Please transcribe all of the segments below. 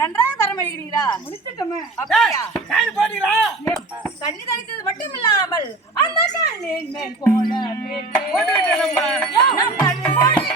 நன்றாக தரம் எழுகிறீங்களா? முடிச்சிட்டோமே. அப்படியா? காய் போடுறீங்களா? தண்ணி தெளித்தது மட்டும் இல்லாமல் அந்த கண்ணின் மேல் போல போட்டு விட்டேனம்மா. நம் கண்ணு போட்டு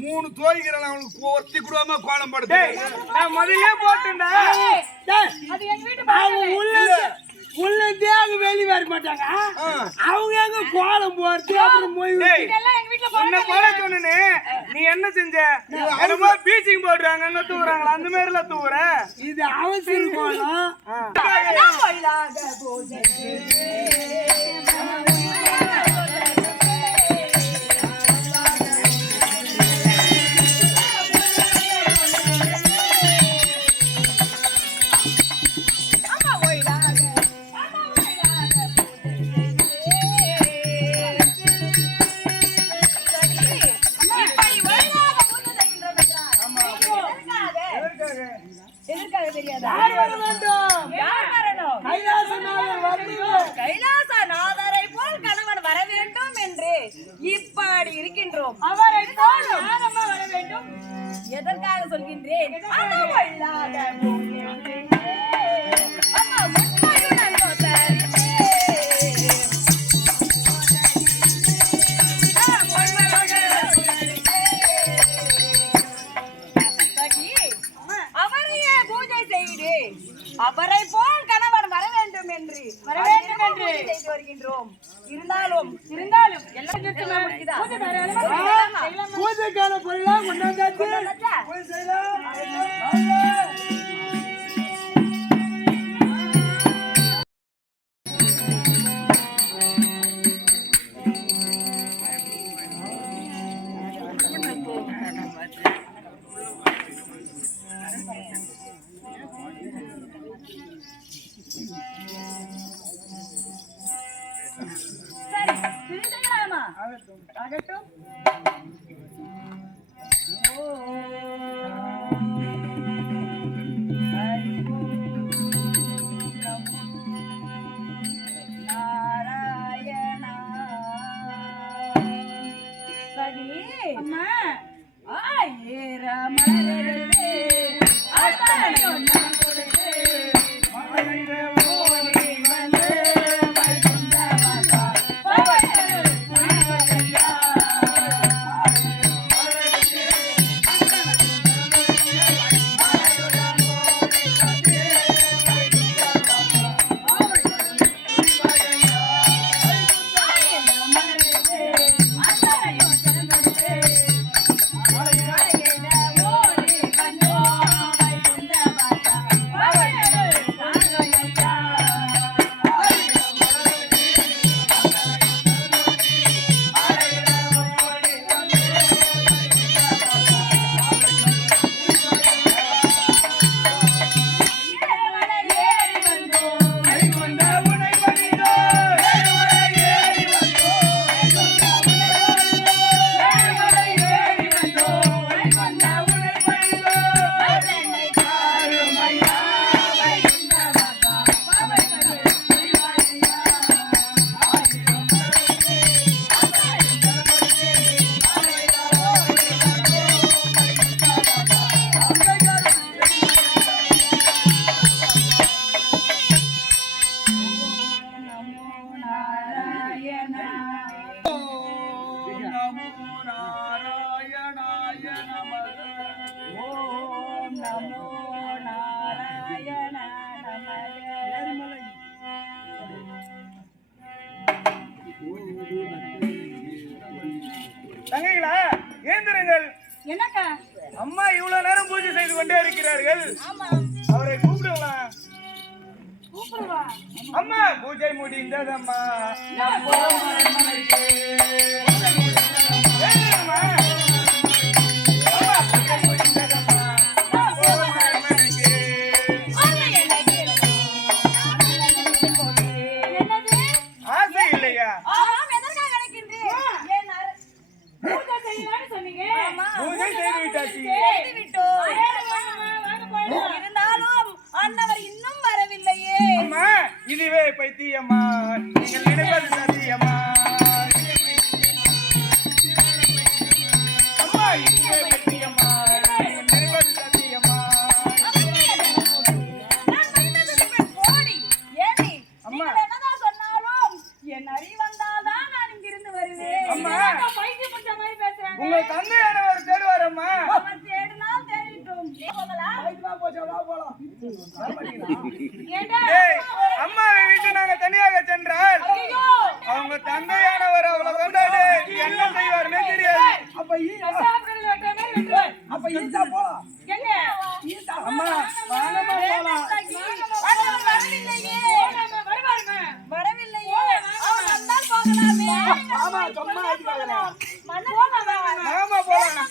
மூணு தோழிகள் அவனுக்கு ஒத்தி கூடாம கோலம் போடுது. நான் முதல்ல போட்டேன்டா. அது எங்க வீட்டு உள்ள தேங்க வெளி வர மாட்டாங்க. அவங்க எங்க கோலம் போறது அப்புறம் போய் இதெல்லாம் எங்க வீட்ல என்ன போட சொன்னே. நீ என்ன செஞ்ச? என்னமோ பீச்சிங் போடுறாங்க, என்ன தூவுறாங்களா? அந்த மாதிரி எல்லாம் தூவுற. இது அவசியம் கோலம். கைலாசநாதரை போல் கணவன் வர வேண்டும் என்று இப்படி இருக்கின்றோம். அவரை போல் வர வேண்டும். எதற்காக சொல்கின்றேன்? அவரையே பூஜை செய்து அவரை போல் கணவன் வர வேண்டும் என்று செய்து வருகின்றோம். இருந்தாலும் எல்லாம் பூஜைக்கான தங்கைகளா ஏந்திரங்கள். என்னக்கா? அம்மா இவ்வளவு நேரம் பூஜை செய்து கொண்டே இருக்கிறார்கள். ஆமா. அவரை கூப்பிடுங்களா? கூப்பிடுவா. அம்மா பூஜை முடிந்ததம்மா. ஆசை இல்லையா? பூஜை செய்து விட்டாச்சு. இருந்தாலும் அன்னவர் இன்னும் வரவில்லையே. அம்மா இதுவே பைத்தியம்மா, நீங்கள் நினைப்பது சத்தியம்மா. அம்மா இதுவே பைத்தியம்மா, நீங்கள் நினைப்பது சத்தியம்மா. அம்மா என்னதான் சொன்னாலும் என் அறி வந்தால்தான் நான் இங்கிருந்து வருவேன். அம்மா பைத்தியம் முடிச்ச மாதிரி பேசுறாங்க. உங்க தந்தையானவர் தேடுவாரம்மா. அவன் தேடினால் தேடிட்டோம். டேய், அம்மாவை விட்டு நாங்க தனியாக சென்றால் அவங்க தந்தையானவர் அவளை கொண்டாடு என்ன செய்வாருன்னே தெரியாது. அம்மா வாங்கம்மா போலாம். வரவில்லையே. அவன் வந்தால் போகலாமே. ஆமா சும்மா போகலாம். வாங்கம்மா போலாம்.